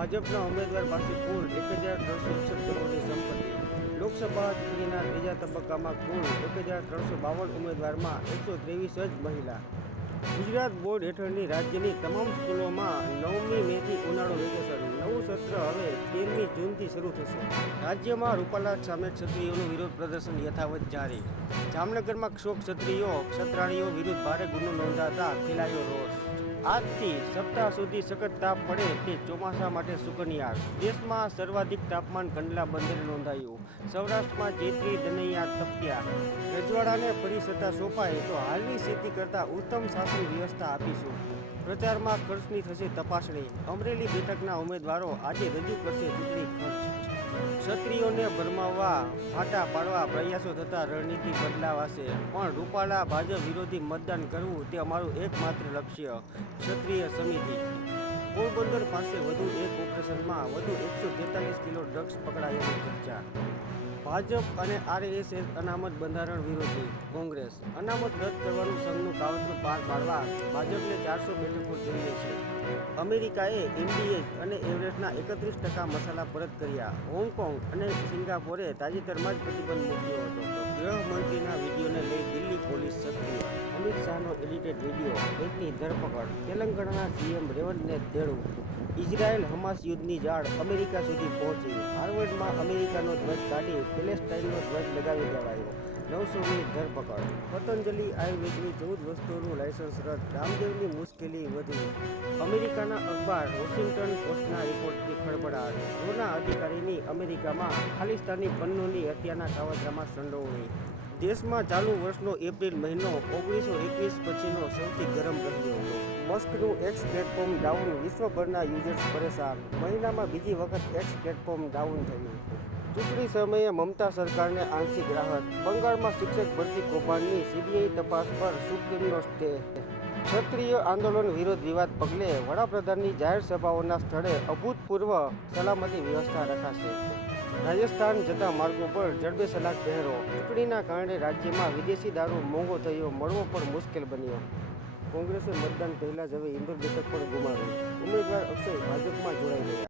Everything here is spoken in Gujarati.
ભાજપના ઉમેદવાર પાસે કુલ 1361 કરોડની સંપત્તિ। લોકસભા ચૂંટણીના ત્રીજા તબક્કામાં કુલ 1352 ઉમેદવારમાં 123 જ મહિલા। ગુજરાત બોર્ડ હેઠળની રાજ્યની તમામ સ્કૂલોમાં 9મી મેથી ઉનાળુ વેકેશન। નવું સત્ર હવે 13મી જૂનથી શરૂ થશે। રાજ્યમાં રૂપાલા સામે ક્ષત્રિયોનું વિરોધ પ્રદર્શન યથાવત જારી। જામનગરમાં ક્ષત્રાણીઓ વિરુદ્ધ ભારે ગુનો નોંધાતા ફેલાયો રોષ। આજથી સપ્તાહ સુધી સખત તાપ પડે તે ચોમાસા માટે સુકન્યાર। દેશમાં સર્વાધિક તાપમાન કંડલા બંદરે નોંધાયું। સૌરાષ્ટ્રમાં ચૈત્રી દનૈયા તપ્યા। રજવાડાને ફરી સત્તા સોંપાય તો હાલની સ્થિતિ કરતાં ઉત્તમ શાસન વ્યવસ્થા આપીશું। પ્રચારમાં ખર્ચની થશે તપાસણી। અમરેલી બેઠકના ઉમેદવારો આજે રજૂ કરશે ચૂંટણી ખર્ચ। ક્ષત્રિયોને ભરમાવવા ફાટા પાડવા પ્રયાસો થતા રણનીતિ બદલાવાશે, પણ રૂપાલા ભાજપ વિરોધી મતદાન કરવું તે અમારું એકમાત્ર લક્ષ્ય। ક્ષત્રિય સમિતિ પોરબંદર પાસે વધુ એક ઓપરેશનમાં વધુ 143 કિલો ડ્રગ્સ પકડાયાની ચર્ચા। ભાજપ અને આરએસએસ અનામત બંધારણ વિરોધી। કોંગ્રેસ અનામત રદ કરવાનું સંઘનું કાવતરું પાર પાડવા ભાજપને 400 બેઠકો જોઈએ છે। અમેરિકાએ ઇન્ડીઝ અને એવરેસ્ટના 31% મસાલા પરત કર્યા। હોંગકોંગ અને સિંગાપોરે તાજેતરમાં જ પ્રતિબંધ મૂક્યો હતો। ગૃહમંત્રીના વિડીયોને લઈ દિલ્હી પોલીસ સક્રિય। અમિત શાહનો એડિટેડ વિડીયો, એકની ધરપકડ। તેલંગાણાના સીએમ રેવન્તને તેડું। ઇઝરાયલ હમાસ યુદ્ધની જાળ અમેરિકા સુધી પહોંચી। હાર્વર્ડમાં અમેરિકાનો ધ્વજ કાઢી પેલેસ્ટાઇનનો ધ્વજ લગાવી દેવાયો। 900ની ધરપકડ। પતંજલિ આયુર્વેદની 14 વસ્તુઓનું લાયસન્સ રદ। રામદેવની મુશ્કેલી વધી। અમેરિકાના અખબાર વોશિંગ્ટન પોસ્ટના રિપોર્ટથી ખળભળાટ। ગૃહના અધિકારીની અમેરિકામાં ખાલિસ્તાની બન્નોની હત્યાના કાવતરામાં સંડોવણી। દેશમાં ચાલુ વર્ષનો એપ્રિલ મહિનો 1921 પછીનો સૌથી ગરમ રહ્યો હતો। મસ્કનું એક્સ પ્લેટફોર્મ ડાઉન, વિશ્વભરના યુઝર્સ પરેશાન। મહિનામાં બીજી વખત એક્સ પ્લેટફોર્મ ડાઉન થયું। ચૂંટણી સમયે મમતા સરકારને આંશિક રાહત। બંગાળમાં શિક્ષક ભરતી કૌભાંડની સીબીઆઈ તપાસ પર સુપ્રીમનો સ્ટે। ક્ષત્રિય આંદોલન વિરોધ વિવાદ પગલે વડાપ્રધાનની જાહેર સભાઓના સ્થળે અભૂતપૂર્વ સલામતી વ્યવસ્થા રખાશે। રાજસ્થાન જતા માર્ગો પર જડબેસલાક પહેરો। ચૂંટણીના કારણે રાજ્યમાં વિદેશી દારૂ મોંઘો થયો, મળવો પણ મુશ્કેલ બન્યો। કોંગ્રેસે મતદાન પહેલા જ હવે ઇન્દોર બેઠક પણ ગુમાવી। ઉમેદવાર અક્ષય ભાજપમાં જોડાઈ ગયા।